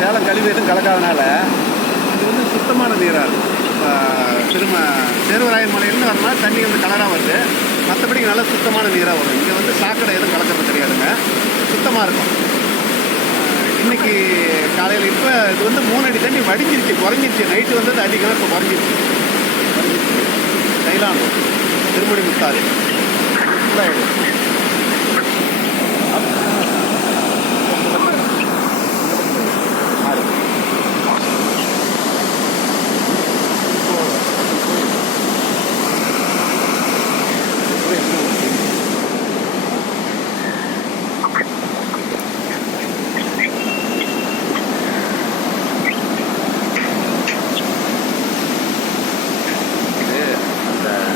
சேலம் கழிவு எதுவும் கலக்காதனால இது வந்து சுத்தமான நீராக இருக்கும். திரும்ப சேர்வராயன் மலையிலேருந்து வரனா தண்ணி வந்து கலராக வருது, மற்றபடிக்கு நல்லா சுத்தமான நீராக வரும். இங்கே வந்து சாக்கடை எதுவும் கலக்கிறது கிடையாதுங்க, சுத்தமாக இருக்கும். இன்றைக்கி காலையில் இப்போ இது வந்து 3 அடி தண்ணி வடிஞ்சிருச்சு, குறைஞ்சிருச்சு. நைட்டு வந்து அடிக்கலாம், இப்போ குறைஞ்சிருச்சு. தைலானம் திருமணி முத்தாறு.